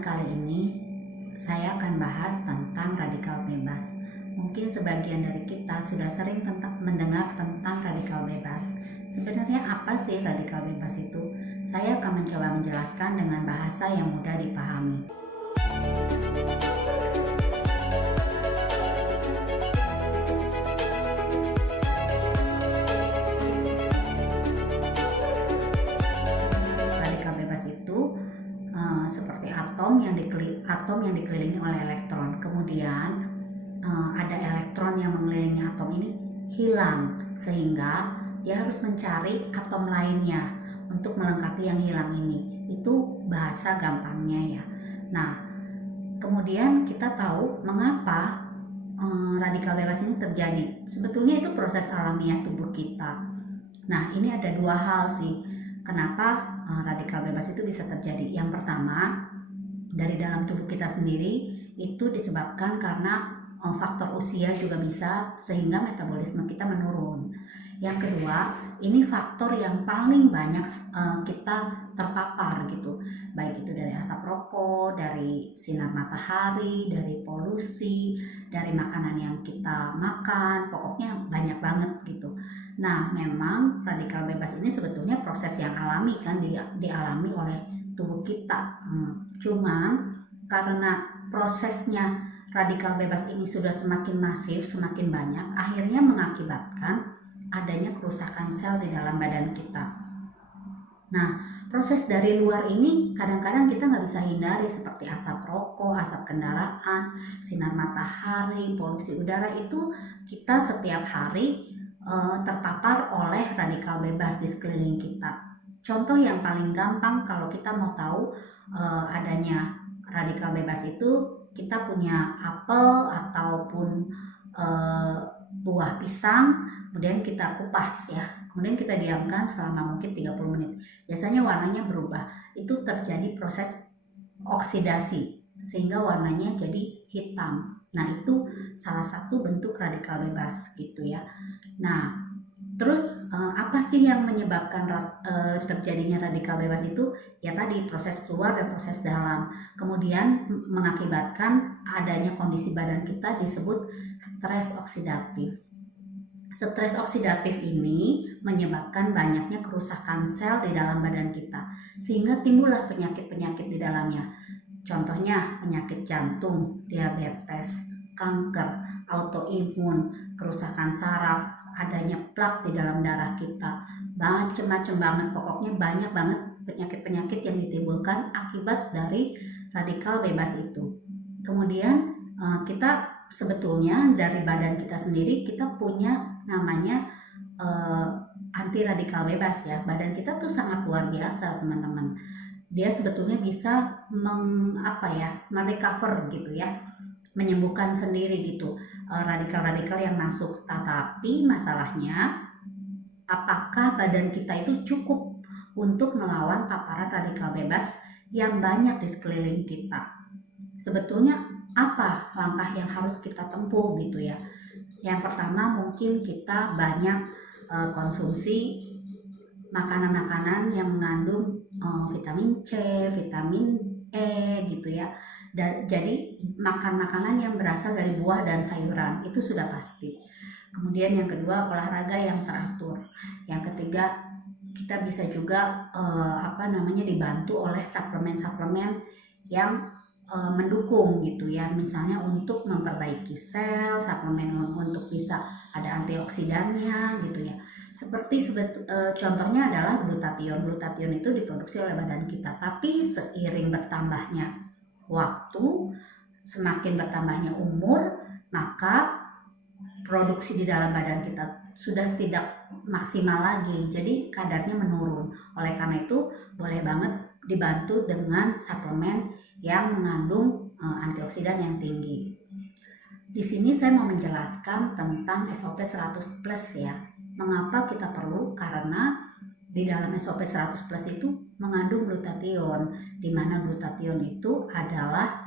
teman-teman, kali ini saya akan bahas tentang radikal bebas. Mungkin sebagian dari kita sudah sering mendengar tentang radikal bebas. Sebenarnya apa sih radikal bebas itu? Saya akan mencoba menjelaskan dengan bahasa yang mudah dipahami. Radikal bebas itu seperti atom yang dikelilingi oleh elektron. Kemudian ada elektron yang mengelilingi atom ini hilang, sehingga dia harus mencari atom lainnya untuk melengkapi yang hilang ini. Itu bahasa gampangnya ya. Nah, kemudian kita tahu mengapa radikal bebas ini terjadi. Sebetulnya itu proses alamiah tubuh kita. Nah, ini ada dua hal sih kenapa radikal bebas itu bisa terjadi. Yang pertama, dari dalam tubuh kita sendiri itu disebabkan karena faktor usia juga bisa, sehingga metabolisme kita menurun. Yang kedua, ini faktor yang paling banyak kita terpapar gitu, baik itu dari asap rokok, dari sinar matahari, dari polusi, dari makanan yang kita makan, pokoknya banyak banget gitu. Nah, memang radikal bebas ini sebetulnya proses yang alami kan, dialami oleh tubuh kita. Cuma karena prosesnya radikal bebas ini sudah semakin masif, semakin banyak, akhirnya mengakibatkan adanya kerusakan sel di dalam badan kita. Nah, proses dari luar ini kadang-kadang kita nggak bisa hindari, seperti asap rokok, asap kendaraan, sinar matahari, polusi udara, itu kita setiap hari terpapar oleh radikal bebas di sekeliling kita. Contoh yang paling gampang kalau kita mau tahu adanya radikal bebas itu, kita punya apel ataupun buah pisang, kemudian kita kupas ya, kemudian kita diamkan selama mungkin 30 menit. Biasanya warnanya berubah, itu terjadi proses oksidasi sehingga warnanya jadi hitam. Nah, itu salah satu bentuk radikal bebas gitu ya. Nah, terus apa sih yang menyebabkan terjadinya radikal bebas itu? Ya tadi, proses luar dan proses dalam. Kemudian mengakibatkan adanya kondisi badan kita disebut stres oksidatif. Stres oksidatif ini menyebabkan banyaknya kerusakan sel di dalam badan kita, sehingga timbullah penyakit-penyakit di dalamnya. Contohnya penyakit jantung, diabetes, kanker, autoimun, kerusakan saraf, adanya plak di dalam darah kita, macam-macam banget, pokoknya banyak banget penyakit-penyakit yang ditimbulkan akibat dari radikal bebas itu. Kemudian kita sebetulnya dari badan kita sendiri kita punya namanya anti radikal bebas ya. Badan kita tuh sangat luar biasa teman-teman. Dia sebetulnya bisa merecover gitu ya, menyembuhkan sendiri gitu radikal-radikal yang masuk. Tetapi masalahnya, apakah badan kita itu cukup untuk melawan paparan radikal bebas yang banyak di sekeliling kita? Sebetulnya apa langkah yang harus kita tempuh gitu ya? Yang pertama, mungkin kita banyak konsumsi makanan-makanan yang mengandung vitamin C, vitamin E gitu ya. Jadi makan makanan yang berasal dari buah dan sayuran, itu sudah pasti. Kemudian yang kedua, olahraga yang teratur. Yang ketiga, kita bisa juga dibantu oleh suplemen-suplemen yang mendukung gitu ya, misalnya untuk memperbaiki sel, suplemen untuk bisa ada antioksidannya gitu ya. Seperti contohnya adalah glutathione. Glutathione itu diproduksi oleh badan kita, tapi seiring bertambahnya waktu, semakin bertambahnya umur, maka produksi di dalam badan kita sudah tidak maksimal lagi, jadi kadarnya menurun. Oleh karena itu boleh banget dibantu dengan suplemen yang mengandung antioksidan yang tinggi. Di sini saya mau menjelaskan tentang SOP 100 plus ya. Mengapa kita perlu? Karena di dalam SOP 100 plus itu mengandung glutathione, di mana glutathione itu adalah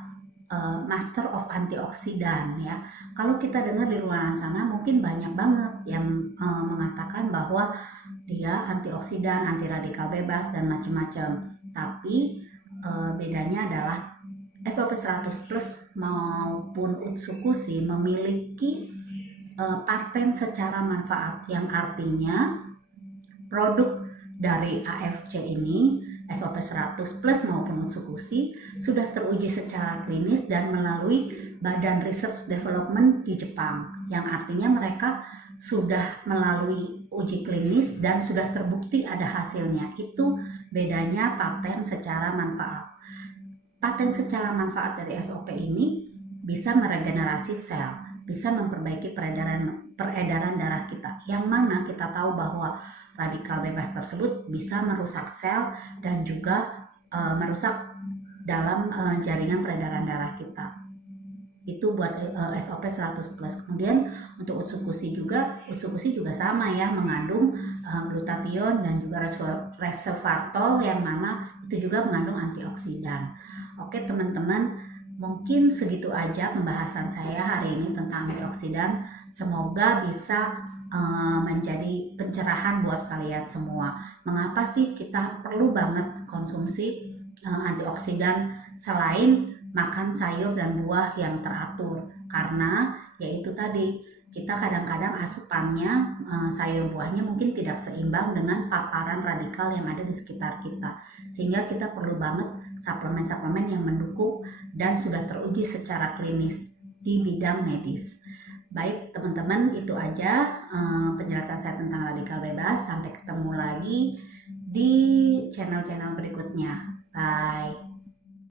master of antioksidan ya. Kalau kita dengar di luar sana mungkin banyak banget yang mengatakan bahwa dia antioksidan, anti radikal bebas dan macam-macam. Tapi bedanya adalah SOP 100 Plus maupun Utsukushi memiliki paten secara manfaat, yang artinya produk dari AFC ini, SOP 100 Plus maupun Utsukushi, sudah teruji secara klinis dan melalui Badan Research Development di Jepang, yang artinya mereka sudah melalui uji klinis dan sudah terbukti ada hasilnya. Itu bedanya paten secara manfaat. Paten secara manfaat dari SOP ini bisa meregenerasi sel, bisa memperbaiki peredaran darah kita, yang mana kita tahu bahwa radikal bebas tersebut bisa merusak sel dan juga merusak dalam jaringan peredaran darah kita. Itu buat SOP 100 Plus. Kemudian untuk Utsukushi juga sama ya, mengandung glutathione dan juga resveratrol, yang mana itu juga mengandung antioksidan. Oke teman-teman, mungkin segitu aja pembahasan saya hari ini tentang antioksidan. Semoga bisa menjadi pencerahan buat kalian semua. Mengapa sih kita perlu banget konsumsi antioksidan selain makan sayur dan buah yang teratur? Karena yaitu tadi, kita kadang-kadang asupannya sayur buahnya mungkin tidak seimbang dengan paparan radikal yang ada di sekitar kita, sehingga kita perlu banget suplemen-suplemen yang mendukung dan sudah teruji secara klinis di bidang medis. Baik teman-teman, itu aja penjelasan saya tentang radikal bebas. Sampai ketemu lagi di channel-channel berikutnya. Bye.